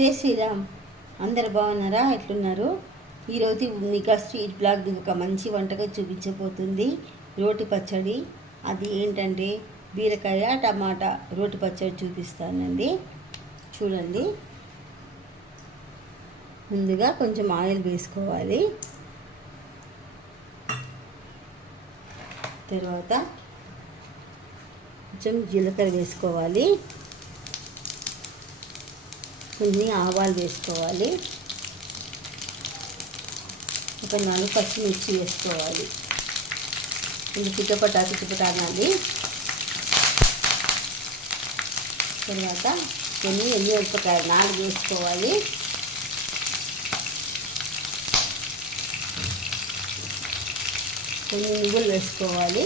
జై శ్రీరామ్. అందరు బాగున్నారా? ఎట్లున్నారు? ఈరోజు మీకు స్వీట్ బ్లాగ్ ఒక మంచి వంటగా చూపించబోతుంది. రోటి పచ్చడి. అది ఏంటంటే బీరకాయ టమాటా రోటి పచ్చడి చూపిస్తానండి. చూడండి. ముందుగా కొంచెం ఆయిల్ వేసుకోవాలి. తర్వాత కొంచెం జీలకర్ర వేసుకోవాలి. కొన్ని ఆవాలు వేసుకోవాలి. ఒక 4 పచ్చిమిర్చి వేసుకోవాలి. ఇది చిటపటా అనాలి. తర్వాత కొన్ని ఎండుమిరపకాయలు 4 వేసుకోవాలి. కొన్ని నువ్వులు వేసుకోవాలి.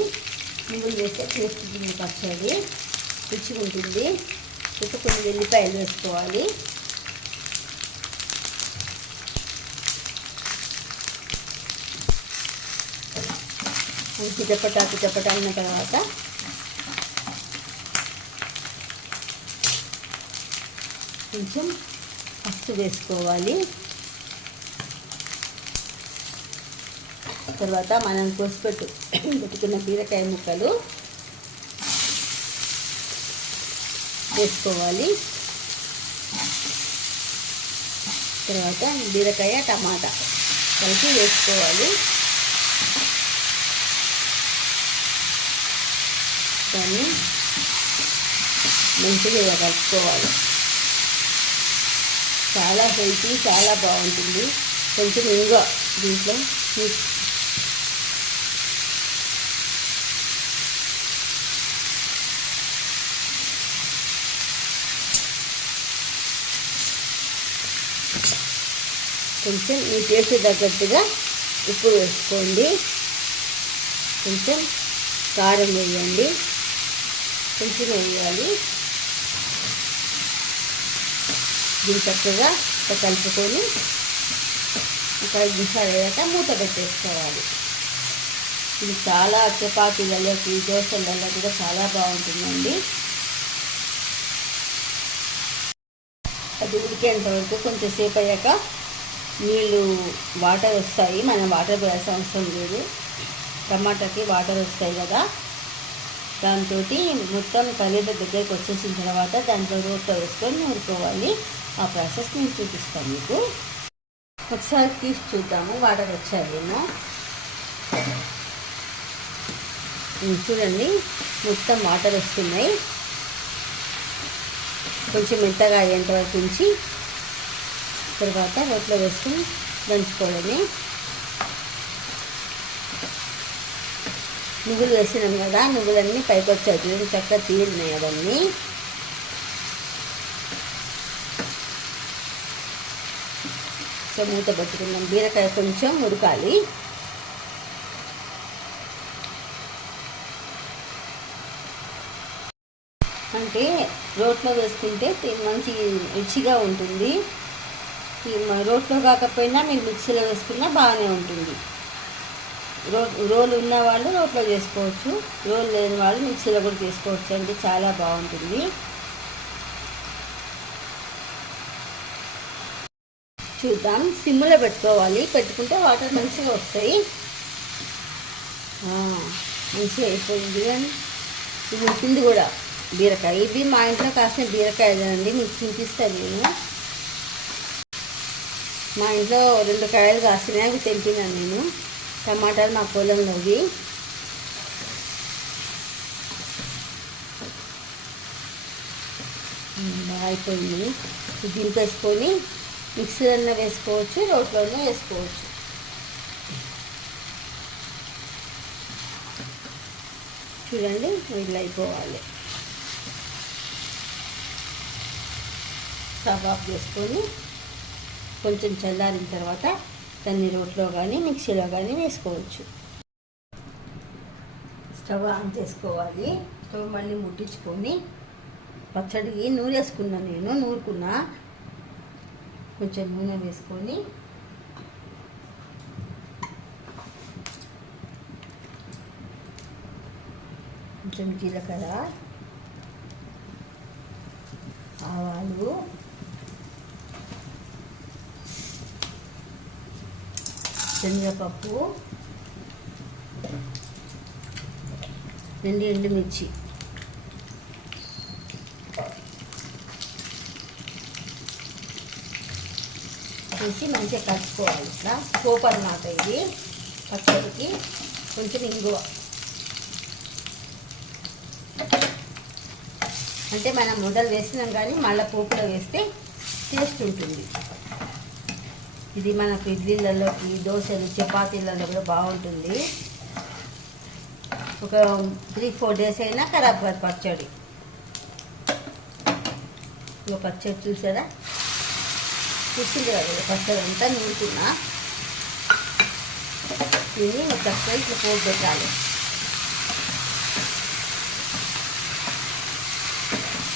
నువ్వులు వేస్తే టేస్ట్ పచ్చడి రుచిగా ఉంటుంది. ఇంకా కొన్ని వెల్లిపాయలు వేసుకోవాలి. చిటపటా అన్న తర్వాత కొంచెం పసుపు వేసుకోవాలి. తర్వాత మనం పెట్టుకున్న బీరకాయ ముక్కలు వేసుకోవాలి. తర్వాత బీరకాయ టమాటా కలిపి వేసుకోవాలి. దాన్ని మంచిగా కలుపుకోవాలి. చాలా హెల్తీ, చాలా బాగుంటుంది. కొంచెం ఇంగువ దీంట్లో కొంచెం మీ టేస్ట్ తగ్గట్టుగా ఉప్పు వేసుకోండి. కొంచెం కారం వేయండి. కొంచెం వేయాలి. దీన్ని చక్కగా కలుపుకొని ఒక 5 నిమిషాలు అయ్యాక మూత పెట్టేసుకోవాలి. ఇది చాలా చపాతీలలోకి దోశలలో కూడా చాలా బాగుంటుందండి. అది ఉడికేంత వరకు కొంచెం సేపు అయ్యాక వాటర్ వస్తాయి. మనం వాటర్ వేయాల్సిన అవసరం లేదు. టమాటాకి వాటర్ వస్తాయి కదా, దాంతో మొత్తం కలిపి దగ్గరికి వచ్చేసిన తర్వాత దాంట్లో రోట్లో వేసుకొని నూరుకోవాలి. ఆ ప్రాసెస్ నేను చూపిస్తాను మీకు. ఒకసారి తీసి చూద్దాము వాటర్ వచ్చాయేమో. చూడండి, మొత్తం వాటర్ వస్తున్నాయి. కొంచెం మెత్తగా అయ్యేంత వరకు ఉంచి తర్వాత రోట్లో వేసుకొని దంచుకోవడమే. నువ్వులు వేసినాం కదా, నువ్వులన్నీ పైకి వచ్చాయి. చూడండి, చక్కగా తీరినాయి అవన్నీ. సో మూత పెట్టుకుందాం. బీరకాయ కొంచెం ఉడకాలి. అంటే రోట్లో వేసుకుంటే మంచి రుచిగా ఉంటుంది. రోట్లో కాకపోయినా మీరు మిక్సీలో వేసుకున్నా బాగానే ఉంటుంది. రోలు ఉన్న వాళ్ళు రోట్లో చేసుకోవచ్చు, రోలు లేని వాళ్ళు మిక్సీలో కూడా చేసుకోవచ్చు అండి. చాలా బాగుంటుంది. చూద్దాం. సిమ్లో పెట్టుకోవాలి. పెట్టుకుంటే వాటర్ మంచిగా వస్తాయి. మంచిగా అయిపోయింది. ఇది ఉడికింది కూడా బీరకాయ. ఇది మా ఇంట్లో కాసిన బీరకాయలేనండి, మీకు చూపిస్తాను నేను. మా ఇంట్లో 2 కాయలు కాసినాయి, అవి తెంపినాను నేను. టమాటాలు మా పొలంలోవి. బాగా అయిపోయింది. దింపేసుకొని మిక్సీలో వేసుకోవచ్చు, రోట్లోనే వేసుకోవచ్చు. చూడండి, వీళ్ళు అయిపోవాలి. స్టవ్ ఆఫ్ చేసుకొని కొంచెం చల్లారిన తర్వాత దాన్ని రోట్లో కానీ మిక్సీలో కానీ వేసుకోవచ్చు. స్టవ్ ఆన్ చేసుకోవాలి. స్టవ్ మళ్ళీ ముట్టించుకొని పచ్చడికి నూరుకున్నా. కొంచెం నూనె వేసుకొని కొంచెం జీలకర్ర, ఆవాలు, శనగపప్పు, 2 ఎండుమిర్చి, వేసి మంచిగా కలుపుకోవాలి. ఇట్లా పోపు అన్నమాట ఇది పచ్చడికి. కొంచెం ఇంగువ, అంటే మనం మొదలు వేసినాం కానీ మళ్ళీ పోపులో వేస్తే టేస్ట్ ఉంటుంది. ఇది మనకు ఇడ్లీలలోకి, దోశలు, చపాతీలలో కూడా బాగుంటుంది. ఒక 3-4 డేస్ అయినా ఖరాబ్ కాదు పచ్చడి. ఇక పచ్చడి చూసారా, చూసింది కదా పచ్చడి అంతా నూరుతున్నా. దీన్ని చక్కగా ఇట్లా పోపు పెట్టాలి.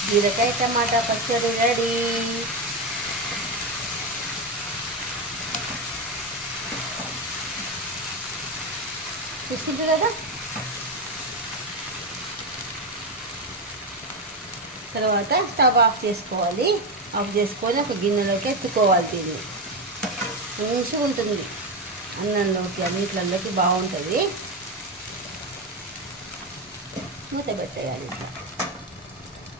బీరకాయ టమాటా పచ్చడి రెడీ. చూసుకుంటారు కదా. తర్వాత స్టవ్ ఆఫ్ చేసుకోవాలి. ఆఫ్ చేసుకొని ఒక గిన్నెలోకి ఎత్తుకోవాలి. దీన్ని మంచిగా ఉంటుంది, అన్నంలోకి అన్నిట్లలోకి బాగుంటుంది. మూత పెట్టేయాలి.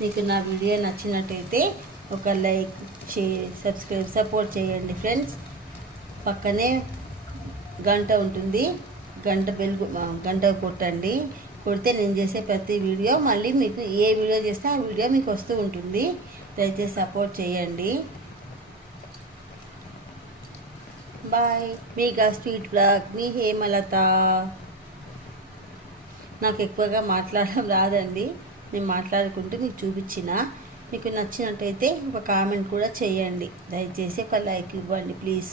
మీకు నా వీడియో నచ్చినట్టయితే ఒక లైక్, షేర్, సబ్స్క్రైబ్, సపోర్ట్ చేయండి ఫ్రెండ్స్. పక్కనే గంట ఉంటుంది, గంట కొట్టండి. కొడితే నేను చేసే ప్రతి వీడియో మళ్ళీ మీకు ఏ వీడియో చేస్తే ఆ వీడియో మీకు వస్తూ ఉంటుంది. దయచేసి సపోర్ట్ చేయండి. బాయ్. మీ స్వీట్ బ్లాగ్, మీ హేమలత. నాకు ఎక్కువగా మాట్లాడడం రాదండి, నేను మాట్లాడుకుంటూ మీకు చూపించిన. మీకు నచ్చినట్టయితే ఒక కామెంట్ కూడా చేయండి. దయచేసి ఒక లైక్ ఇవ్వండి ప్లీజ్.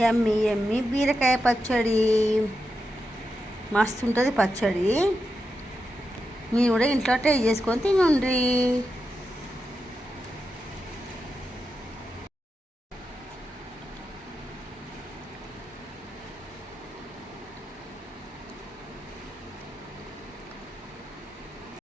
యమ్మీ యమ్మీ బీరకాయ పచ్చడి మస్తు ఉంటుంది పచ్చడి. మీరు కూడా ఇంట్లో ట్రై చేసుకొని తినండి.